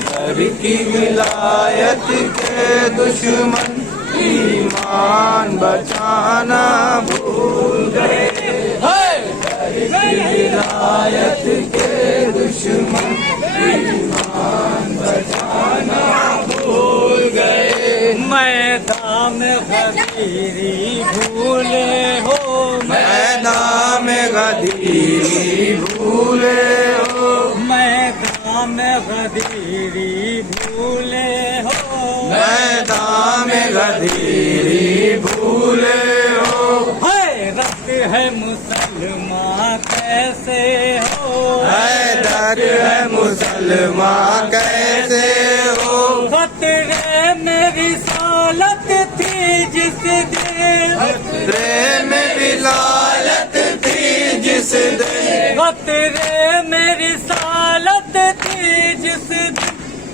در کی ولایت کے دشمن ایمان بچانا بھول گئے، در کی ولایت کے دشمن ایمان بچانا بھول گئے۔ میدان غدیری بھولے ہو، میدان غدیری بھولے ہو، میدان غدیری بھولے ہو، میدان غدیری بھولے ہو۔ حیرت ہے مسلمان کیسے ہو، حیدر ہے مسلمان کیسے ہو، خطرے میں رسالت تھی جس دن، خطرے میں ولایت تھی جس دن، خطرے میں رسالت تھی جس دن،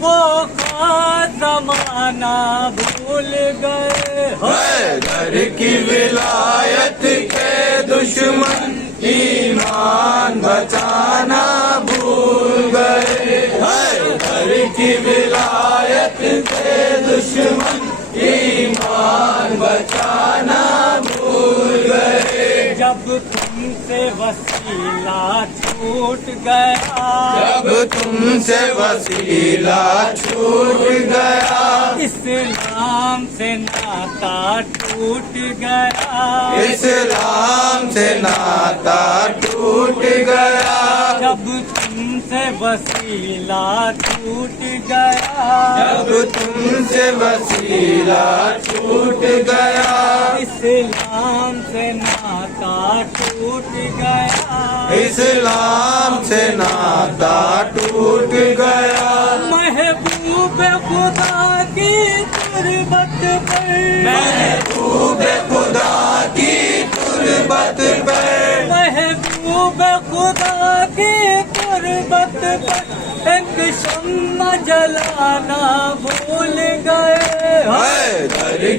وہ خاص زمانہ بھول گئے۔ حیدر کی ولایت کے دشمن ایمان بچانا بھول گئے، حیدر کی ولایت کے دشمن ایمان بچانا بھول گئے۔ جب تم سے وسیلہ چھوٹ گیا، جب تم سے وسیلہ چھوٹ گیا، اسلام سے ناتا ٹوٹ گیا، اسلام سے ناتا ٹوٹ گیا، جب تم سے وسیلہ چھوٹ گیا، جب تم سے وسیلہ چھوٹ گیا، اسلام سے ناتا ٹوٹ گیا، اسلام سے ناتا ٹوٹ گیا۔ محبوب خدا کی تربت پر، محبوب خدا کی تربت پر، محبوب خدا کی تربت پر ایک شمع جلانا بھول گئے۔ حیدر کی